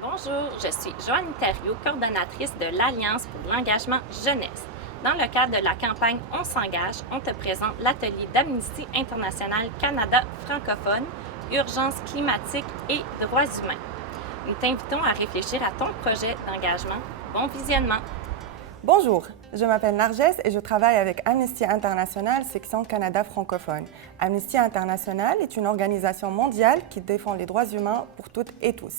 Bonjour, je suis Joanne Thériault, coordonnatrice de l'Alliance pour l'engagement jeunesse. Dans le cadre de la campagne On s'engage, on te présente l'atelier d'Amnesty International Canada francophone, urgence climatique et droits humains. Nous t'invitons à réfléchir à ton projet d'engagement. Bon visionnement! Bonjour, je m'appelle Narges et je travaille avec Amnesty International, section Canada francophone. Amnesty International est une organisation mondiale qui défend les droits humains pour toutes et tous.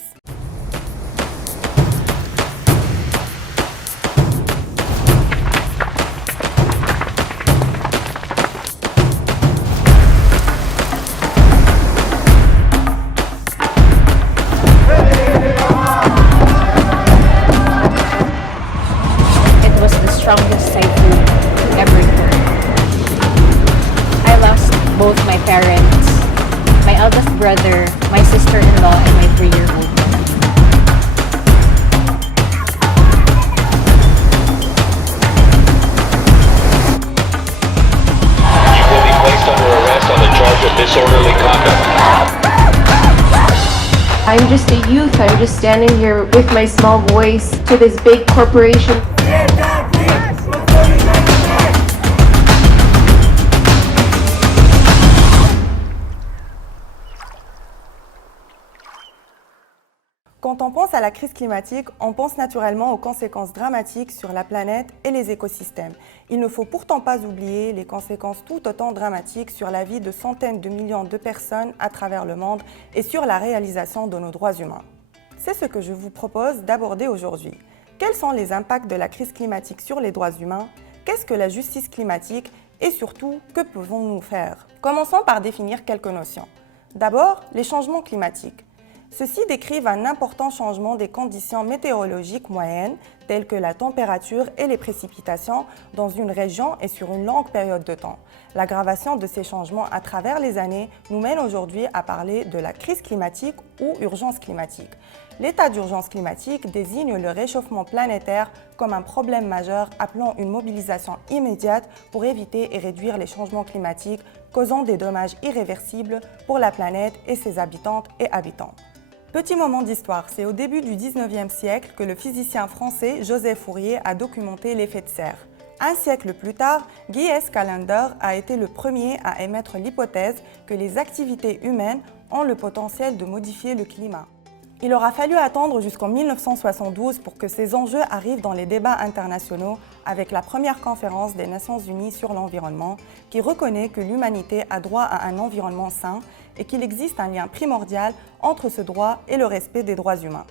It was the strongest typhoon ever known. I lost both my parents, my eldest brother, my sister-in-law, and my 3-year-old daughter. You will be placed under arrest on the charge of disorderly conduct. I'm just a youth. I'm just standing here with my small voice to this big corporation. Quand on pense à la crise climatique, on pense naturellement aux conséquences dramatiques sur la planète et les écosystèmes. Il ne faut pourtant pas oublier les conséquences tout autant dramatiques sur la vie de centaines de millions de personnes à travers le monde et sur la réalisation de nos droits humains. C'est ce que je vous propose d'aborder aujourd'hui. Quels sont les impacts de la crise climatique sur les droits humains? Qu'est-ce que la justice climatique? Et surtout, que pouvons-nous faire? Commençons par définir quelques notions. D'abord, les changements climatiques. Ceux-ci décrivent un important changement des conditions météorologiques moyennes, telles que la température et les précipitations, dans une région et sur une longue période de temps. L'aggravation de ces changements à travers les années nous mène aujourd'hui à parler de la crise climatique ou urgence climatique. L'état d'urgence climatique désigne le réchauffement planétaire comme un problème majeur appelant une mobilisation immédiate pour éviter et réduire les changements climatiques causant des dommages irréversibles pour la planète et ses habitantes et habitants. Petit moment d'histoire, c'est au début du 19e siècle que le physicien français Joseph Fourier a documenté l'effet de serre. Un siècle plus tard, Guy S. Callendar a été le premier à émettre l'hypothèse que les activités humaines ont le potentiel de modifier le climat. Il aura fallu attendre jusqu'en 1972 pour que ces enjeux arrivent dans les débats internationaux avec la première conférence des Nations Unies sur l'environnement qui reconnaît que l'humanité a droit à un environnement sain et qu'il existe un lien primordial entre ce droit et le respect des droits humains.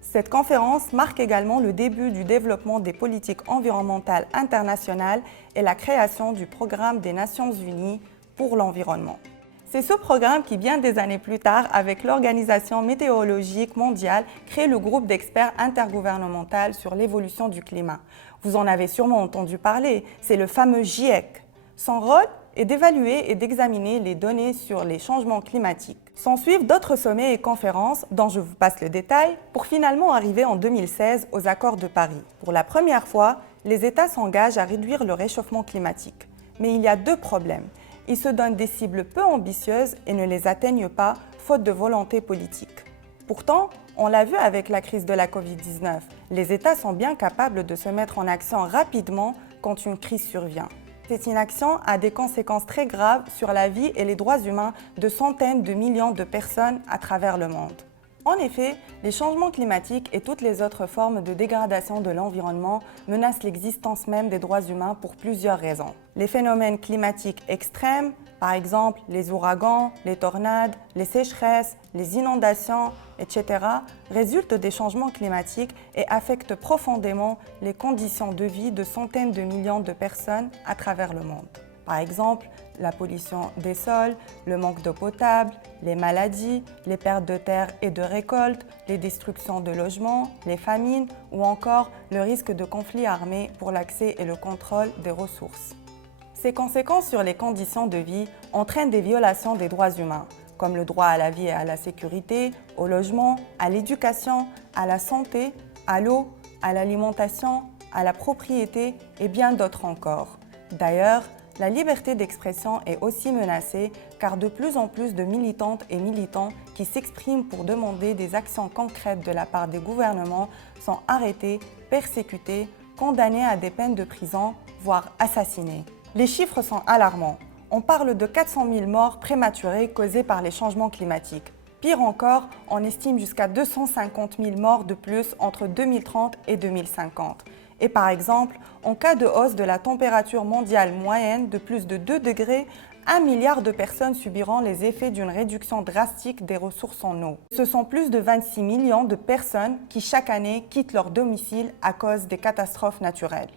Cette conférence marque également le début du développement des politiques environnementales internationales et la création du programme des Nations Unies pour l'environnement. C'est ce programme qui, bien des années plus tard, avec l'Organisation météorologique mondiale, crée le groupe d'experts intergouvernemental sur l'évolution du climat. Vous en avez sûrement entendu parler, c'est le fameux GIEC. Son rôle est d'évaluer et d'examiner les données sur les changements climatiques. S'ensuivent d'autres sommets et conférences dont je vous passe le détail pour finalement arriver en 2016 aux accords de Paris. Pour la première fois, les États s'engagent à réduire le réchauffement climatique. Mais il y a deux problèmes. Ils se donnent des cibles peu ambitieuses et ne les atteignent pas, faute de volonté politique. Pourtant, on l'a vu avec la crise de la Covid-19, les États sont bien capables de se mettre en action rapidement quand une crise survient. Cette inaction a des conséquences très graves sur la vie et les droits humains de centaines de millions de personnes à travers le monde. En effet, les changements climatiques et toutes les autres formes de dégradation de l'environnement menacent l'existence même des droits humains pour plusieurs raisons. Les phénomènes climatiques extrêmes, par exemple les ouragans, les tornades, les sécheresses, les inondations, etc., résultent des changements climatiques et affectent profondément les conditions de vie de centaines de millions de personnes à travers le monde. Par exemple, la pollution des sols, le manque d'eau potable, les maladies, les pertes de terres et de récoltes, les destructions de logements, les famines ou encore le risque de conflits armés pour l'accès et le contrôle des ressources. Ces conséquences sur les conditions de vie entraînent des violations des droits humains, comme le droit à la vie et à la sécurité, au logement, à l'éducation, à la santé, à l'eau, à l'alimentation, à la propriété et bien d'autres encore. D'ailleurs, la liberté d'expression est aussi menacée car de plus en plus de militantes et militants qui s'expriment pour demander des actions concrètes de la part des gouvernements sont arrêtés, persécutés, condamnés à des peines de prison, voire assassinés. Les chiffres sont alarmants. On parle de 400 000 morts prématurées causées par les changements climatiques. Pire encore, on estime jusqu'à 250 000 morts de plus entre 2030 et 2050. Et par exemple, en cas de hausse de la température mondiale moyenne de plus de 2 degrés, 1 milliard de personnes subiront les effets d'une réduction drastique des ressources en eau. Ce sont plus de 26 millions de personnes qui chaque année quittent leur domicile à cause des catastrophes naturelles.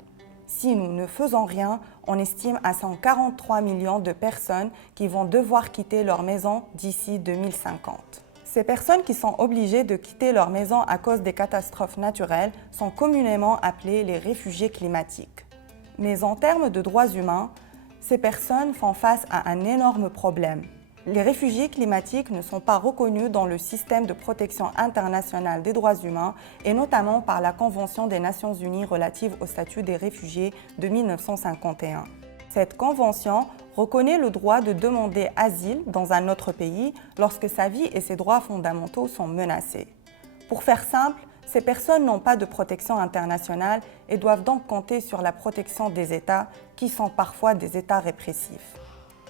Si nous ne faisons rien, on estime à 143 millions de personnes qui vont devoir quitter leur maison d'ici 2050. Ces personnes qui sont obligées de quitter leur maison à cause des catastrophes naturelles sont communément appelées les réfugiés climatiques. Mais en termes de droits humains, ces personnes font face à un énorme problème. Les réfugiés climatiques ne sont pas reconnus dans le système de protection internationale des droits humains et notamment par la Convention des Nations Unies relative au statut des réfugiés de 1951. Cette convention reconnaît le droit de demander asile dans un autre pays lorsque sa vie et ses droits fondamentaux sont menacés. Pour faire simple, ces personnes n'ont pas de protection internationale et doivent donc compter sur la protection des États, qui sont parfois des États répressifs.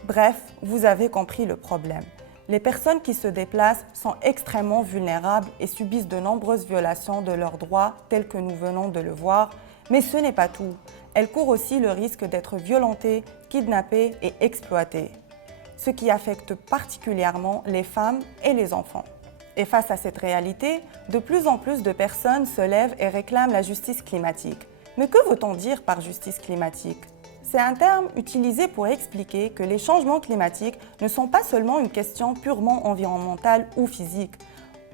Bref, vous avez compris le problème. Les personnes qui se déplacent sont extrêmement vulnérables et subissent de nombreuses violations de leurs droits, tels que nous venons de le voir. Mais ce n'est pas tout. Elles courent aussi le risque d'être violentées, kidnappées et exploitées, ce qui affecte particulièrement les femmes et les enfants. Et face à cette réalité, de plus en plus de personnes se lèvent et réclament la justice climatique. Mais que veut-on dire par justice climatique ? C'est un terme utilisé pour expliquer que les changements climatiques ne sont pas seulement une question purement environnementale ou physique.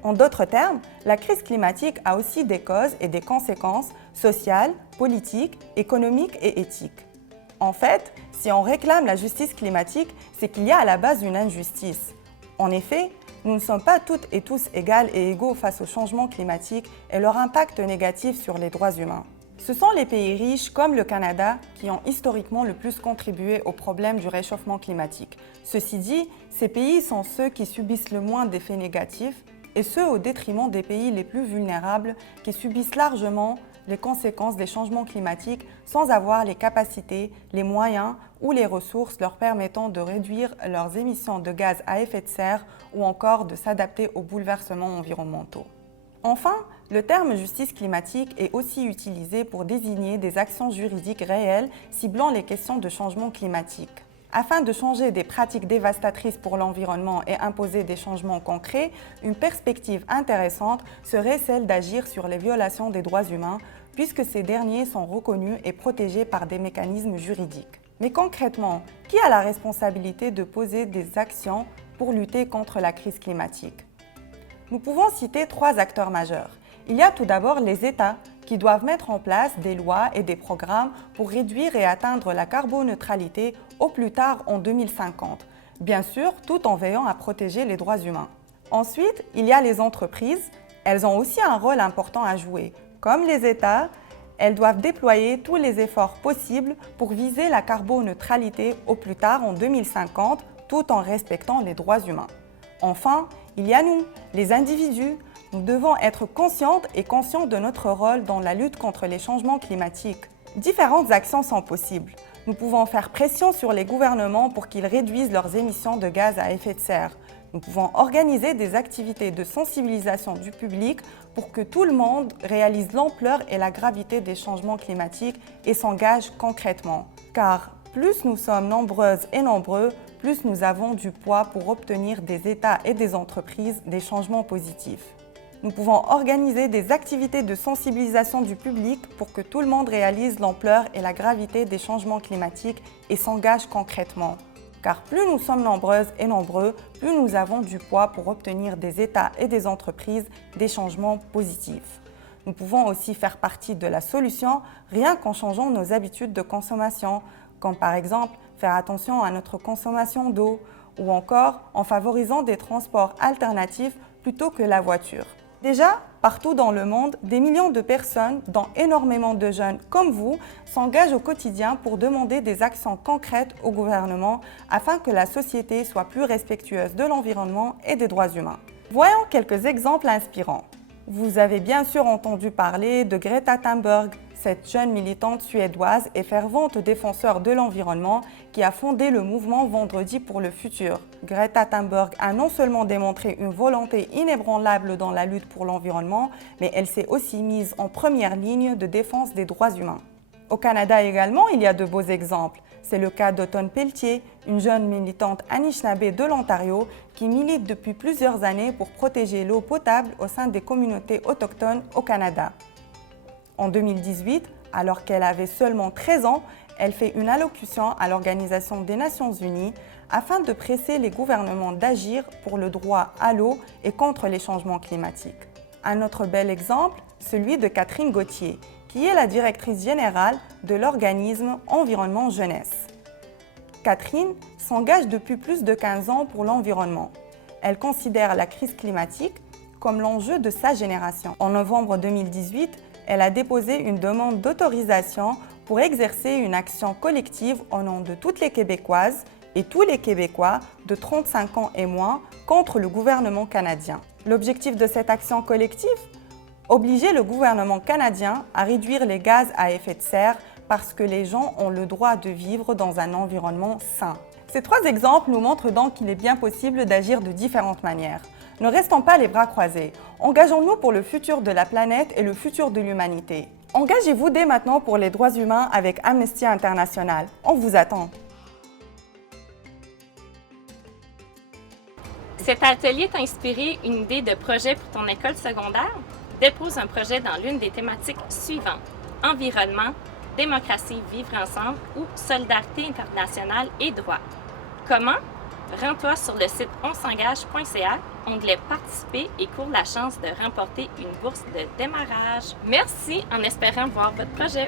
En d'autres termes, la crise climatique a aussi des causes et des conséquences sociales, politiques, économiques et éthiques. En fait, si on réclame la justice climatique, c'est qu'il y a à la base une injustice. En effet, nous ne sommes pas toutes et tous égales et égaux face au changement climatique et leur impact négatif sur les droits humains. Ce sont les pays riches comme le Canada qui ont historiquement le plus contribué au problème du réchauffement climatique. Ceci dit, ces pays sont ceux qui subissent le moins d'effets négatifs et ce au détriment des pays les plus vulnérables qui subissent largement les conséquences des changements climatiques sans avoir les capacités, les moyens ou les ressources leur permettant de réduire leurs émissions de gaz à effet de serre ou encore de s'adapter aux bouleversements environnementaux. Enfin, le terme justice climatique est aussi utilisé pour désigner des actions juridiques réelles ciblant les questions de changement climatique. Afin de changer des pratiques dévastatrices pour l'environnement et imposer des changements concrets, une perspective intéressante serait celle d'agir sur les violations des droits humains, puisque ces derniers sont reconnus et protégés par des mécanismes juridiques. Mais concrètement, qui a la responsabilité de poser des actions pour lutter contre la crise climatique ? Nous pouvons citer 3 acteurs majeurs. Il y a tout d'abord les États qui doivent mettre en place des lois et des programmes pour réduire et atteindre la carboneutralité au plus tard en 2050, bien sûr tout en veillant à protéger les droits humains. Ensuite, il y a les entreprises. Elles ont aussi un rôle important à jouer. Comme les États, elles doivent déployer tous les efforts possibles pour viser la carboneutralité au plus tard en 2050, tout en respectant les droits humains. Enfin, il y a nous, les individus. Nous devons être conscientes et conscients de notre rôle dans la lutte contre les changements climatiques. Différentes actions sont possibles. Nous pouvons faire pression sur les gouvernements pour qu'ils réduisent leurs émissions de gaz à effet de serre. Nous pouvons organiser des activités de sensibilisation du public pour que tout le monde réalise l'ampleur et la gravité des changements climatiques et s'engage concrètement. Car plus nous sommes nombreuses et nombreux, plus nous avons du poids pour obtenir des États et des entreprises des changements positifs. Nous pouvons organiser des activités de sensibilisation du public pour que tout le monde réalise l'ampleur et la gravité des changements climatiques et s'engage concrètement. Car plus nous sommes nombreuses et nombreux, plus nous avons du poids pour obtenir des États et des entreprises des changements positifs. Nous pouvons aussi faire partie de la solution rien qu'en changeant nos habitudes de consommation, comme par exemple faire attention à notre consommation d'eau ou encore en favorisant des transports alternatifs plutôt que la voiture. Déjà, partout dans le monde, des millions de personnes, dont énormément de jeunes comme vous, s'engagent au quotidien pour demander des actions concrètes au gouvernement afin que la société soit plus respectueuse de l'environnement et des droits humains. Voyons quelques exemples inspirants. Vous avez bien sûr entendu parler de Greta Thunberg, cette jeune militante suédoise et fervente défenseur de l'environnement qui a fondé le mouvement Vendredi pour le futur. Greta Thunberg a non seulement démontré une volonté inébranlable dans la lutte pour l'environnement, mais elle s'est aussi mise en première ligne de défense des droits humains. Au Canada également, il y a de beaux exemples. C'est le cas d'Automne Pelletier, une jeune militante Anishinaabe de l'Ontario qui milite depuis plusieurs années pour protéger l'eau potable au sein des communautés autochtones au Canada. En 2018, alors qu'elle avait seulement 13 ans, elle fait une allocution à l'Organisation des Nations Unies afin de presser les gouvernements d'agir pour le droit à l'eau et contre les changements climatiques. Un autre bel exemple, celui de Catherine Gauthier, qui est la directrice générale de l'organisme Environnement Jeunesse. Catherine s'engage depuis plus de 15 ans pour l'environnement. Elle considère la crise climatique comme l'enjeu de sa génération. En novembre 2018, elle a déposé une demande d'autorisation pour exercer une action collective au nom de toutes les Québécoises et tous les Québécois de 35 ans et moins contre le gouvernement canadien. L'objectif de cette action collective ? Obliger le gouvernement canadien à réduire les gaz à effet de serre parce que les gens ont le droit de vivre dans un environnement sain. Ces 3 exemples nous montrent donc qu'il est bien possible d'agir de différentes manières. Ne restons pas les bras croisés. Engageons-nous pour le futur de la planète et le futur de l'humanité. Engagez-vous dès maintenant pour les droits humains avec Amnesty International. On vous attend. Cet atelier t'a inspiré une idée de projet pour ton école secondaire? Dépose un projet dans l'une des thématiques suivantes: environnement, démocratie, vivre ensemble ou solidarité internationale et droit. Comment? Rends-toi sur le site onsengage.ca, onglet Participer et cours la chance de remporter une bourse de démarrage. Merci en espérant voir votre projet.